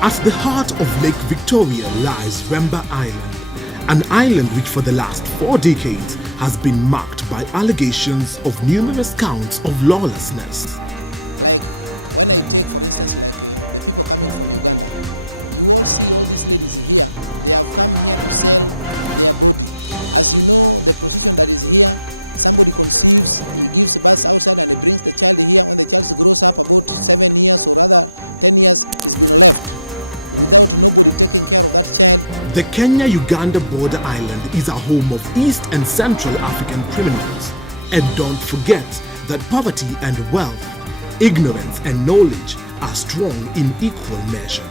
At the heart of Lake Victoria lies Remba Island, an island which for the last 4 decades has been marked by allegations of numerous counts of lawlessness. The Kenya-Uganda border island is a home of East and Central African criminals. And don't forget that poverty and wealth, ignorance and knowledge are strong in equal measure.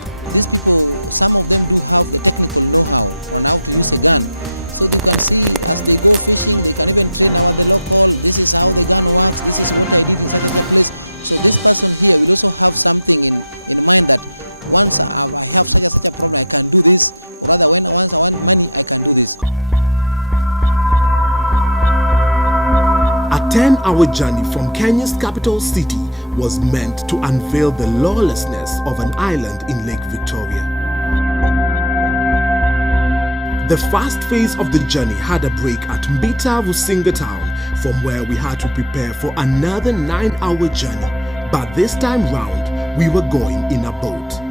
A 10-hour journey from Kenya's capital city was meant to unveil the lawlessness of an island in Lake Victoria. The first phase of the journey had a break at Mbita Rusinga town, from where we had to prepare for another 9-hour journey, but this time round we were going in a boat.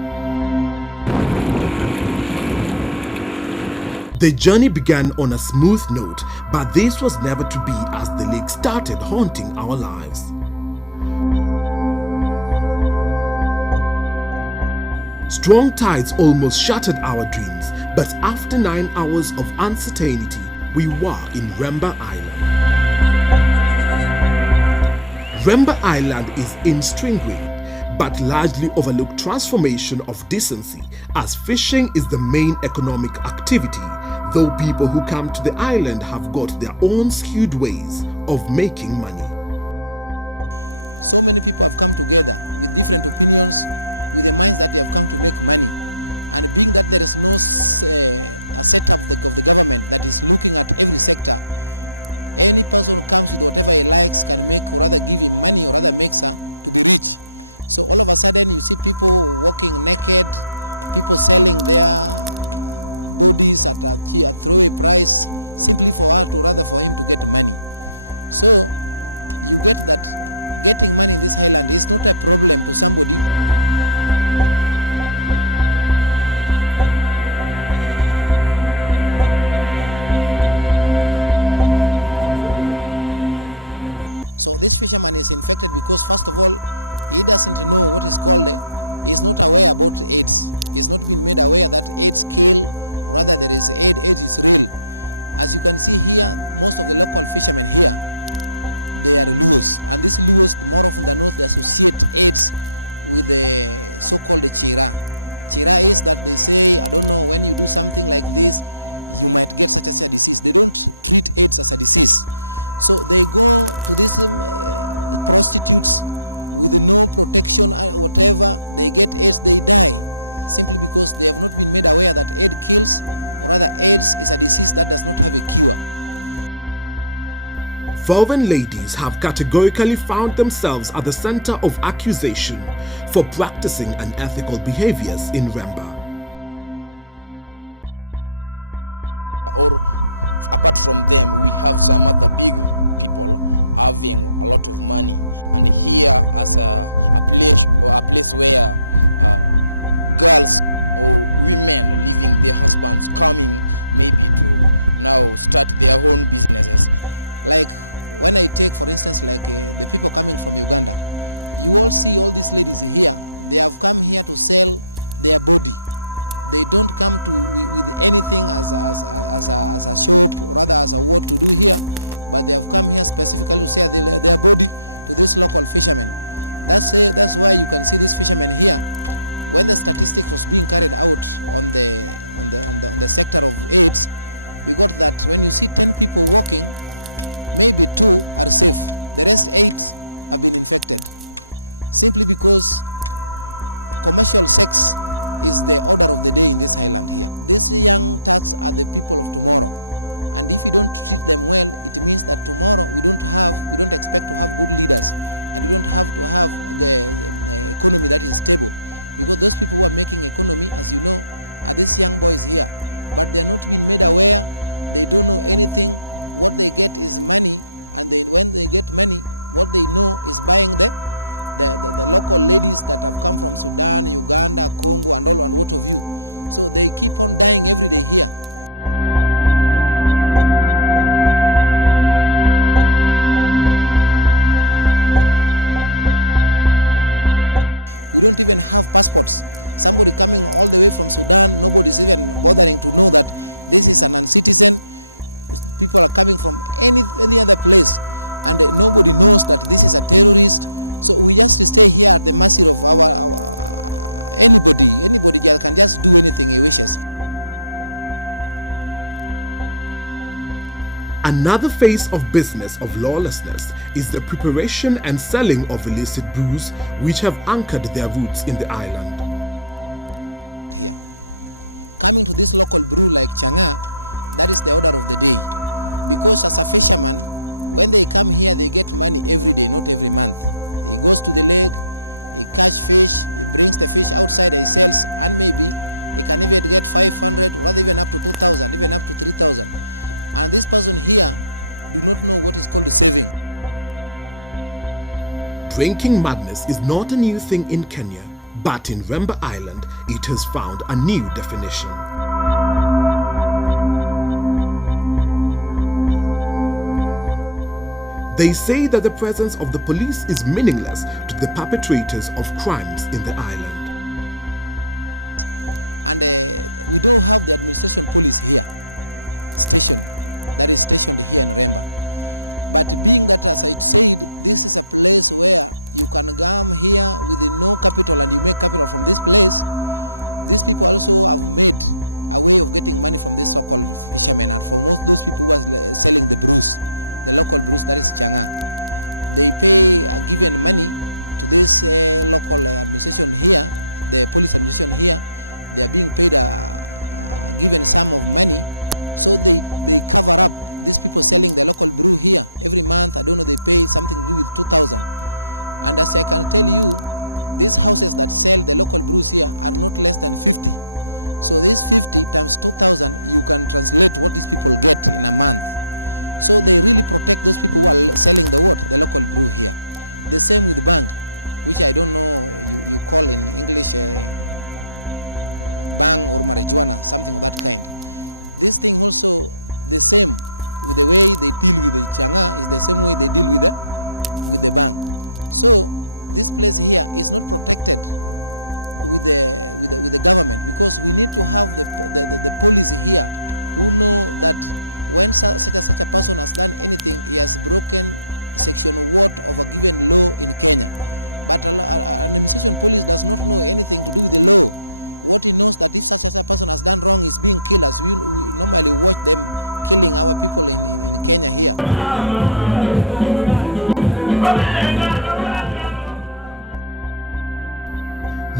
The journey began on a smooth note, but this was never to be as the lake started haunting our lives. Strong tides almost shattered our dreams, but after 9 hours of uncertainty, we were in Remba Island. Remba Island is in Stringway, but largely overlooked transformation of decency, as fishing is the main economic activity, though people who come to the island have got their own skewed ways of making money. Foreign ladies have categorically found themselves at the center of accusation for practicing unethical behaviors in Remba. mercy of anybody there can just do anything he wishes. Another phase of business of lawlessness is the preparation and selling of illicit brews which have anchored their roots in the island. Drinking madness is not a new thing in Kenya, but in Remba Island, it has found a new definition. They say that the presence of the police is meaningless to the perpetrators of crimes in the island.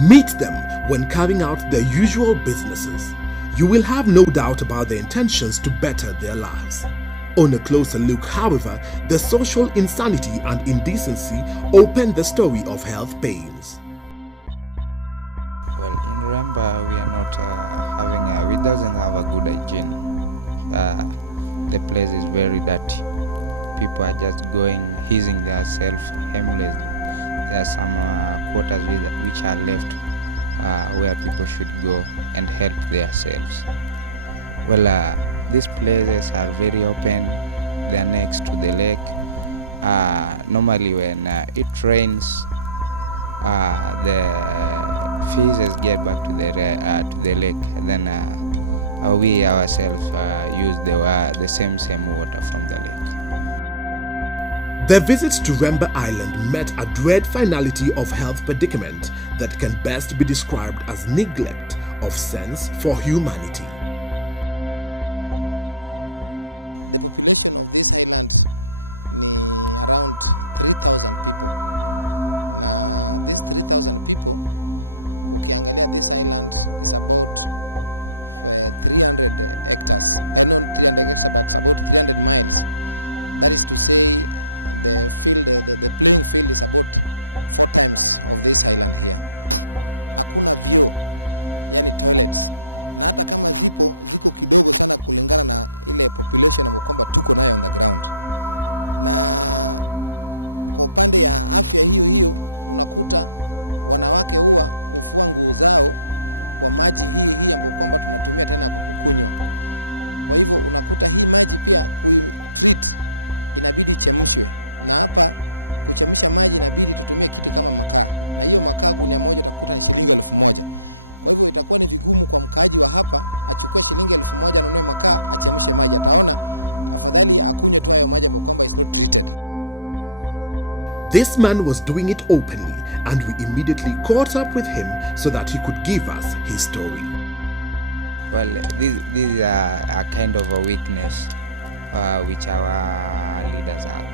Meet them when carrying out their usual businesses. You will have no doubt about their intentions to better their lives. On a closer look, however, the social insanity and indecency open the story of health pains. Well, in Remba, we are not we doesn't have a good hygiene. The place is very dirty. People are just going, hissing themselves aimlessly. There are some quarters which are left where people should go and help themselves. Well, these places are very open. They are next to the lake. Normally when it rains, the fishes get back to the lake. And then we ourselves use the same water from the lake. Their visits to Remba Island met a dread finality of health predicament that can best be described as neglect of sense for humanity. This man was doing it openly and we immediately caught up with him so that he could give us his story. Well, these are a kind of a weakness which our leaders have.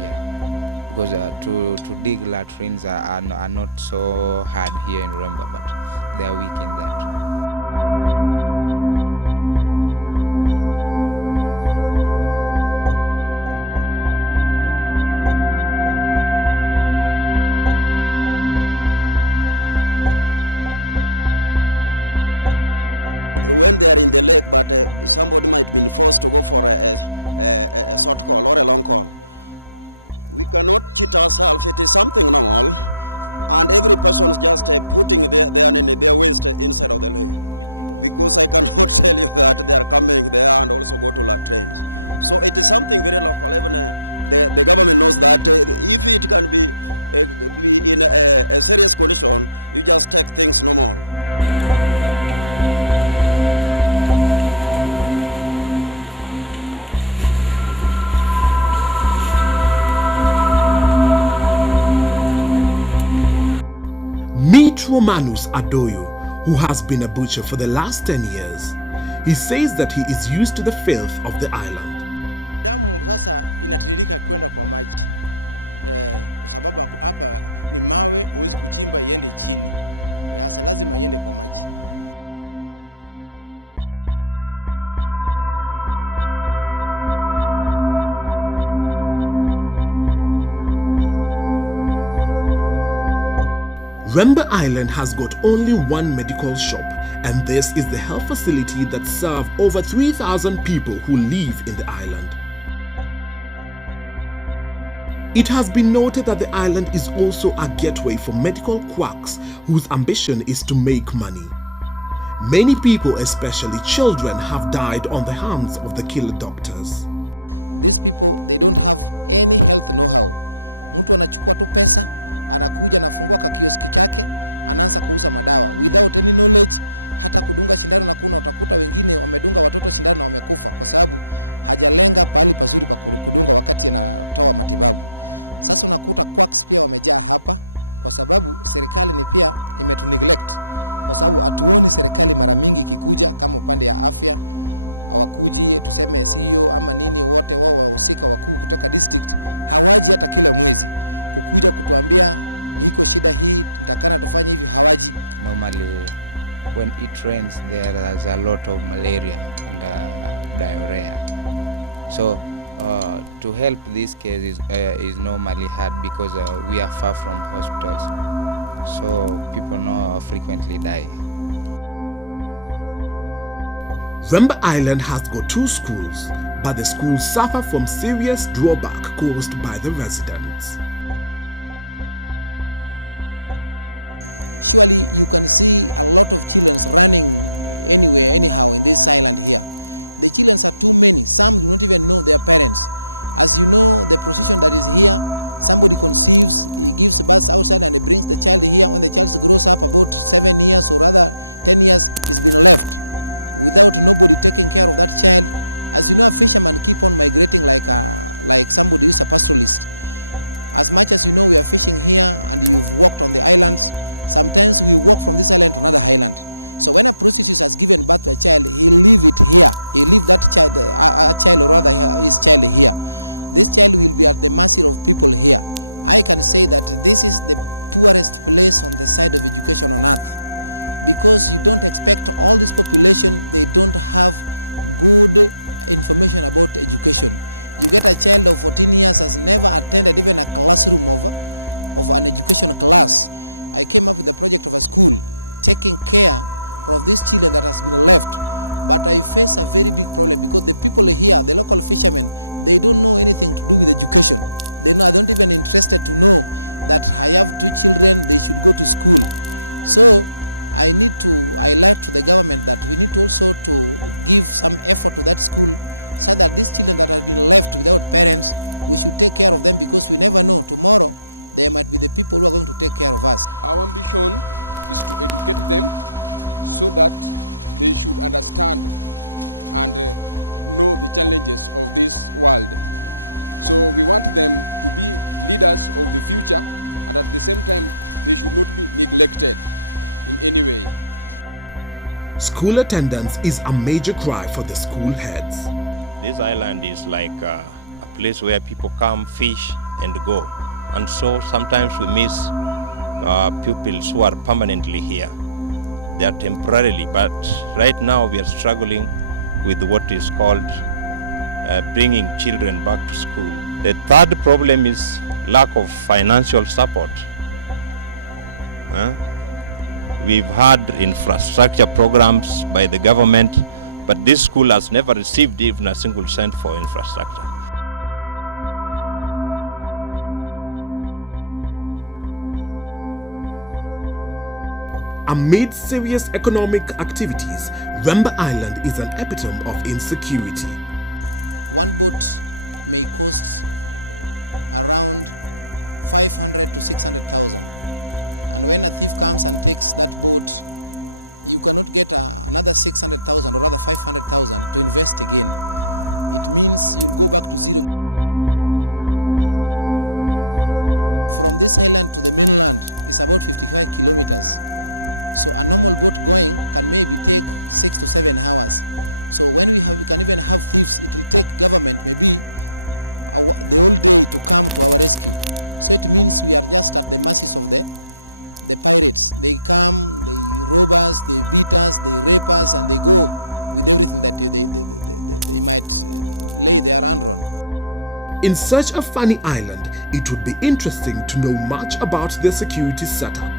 Yeah, because to dig latrines are not so hard here in Remba, but they are weak in that. Meet Romanus Adoyo, who has been a butcher for the last 10 years. He says that he is used to the filth of the island. Remba Island has got only one medical shop, and this is the health facility that serves over 3,000 people who live in the island. It has been noted that the island is also a gateway for medical quacks whose ambition is to make money. Many people, especially children, have died on the hands of the killer doctors. Normally, when it rains, there's a lot of malaria and diarrhea. So, to help this case is normally hard because we are far from hospitals. So, people frequently die. Remba Island has got 2 schools, but the schools suffer from serious drawback caused by the residents. school attendance is a major cry for the school heads. This island is like a place where people come, fish, and go. And so sometimes we miss pupils who are permanently here. They are temporarily, but right now we are struggling with what is called bringing children back to school. The third problem is lack of financial support. We've had infrastructure programs by the government, but this school has never received even a single cent for infrastructure. Amid serious economic activities, Remba Island is an epitome of insecurity. One boat may cost around 500 to 600,000. And when a thief comes and takes that boat, you cannot get another 600,000 or another 500,000 to invest again. It means you go back to zero. From this island to the mainland is about 55 kilometers. So a normal boat ride can maybe take 6 to 7 hours. So when we can even have roofs to tap government people, so it means we have clustered the masses of them. The bandits, they come, the robbers, the beaters, the rapers, and they go with everything that they might lay their hand on. In such a funny island, it would be interesting to know much about their security setup.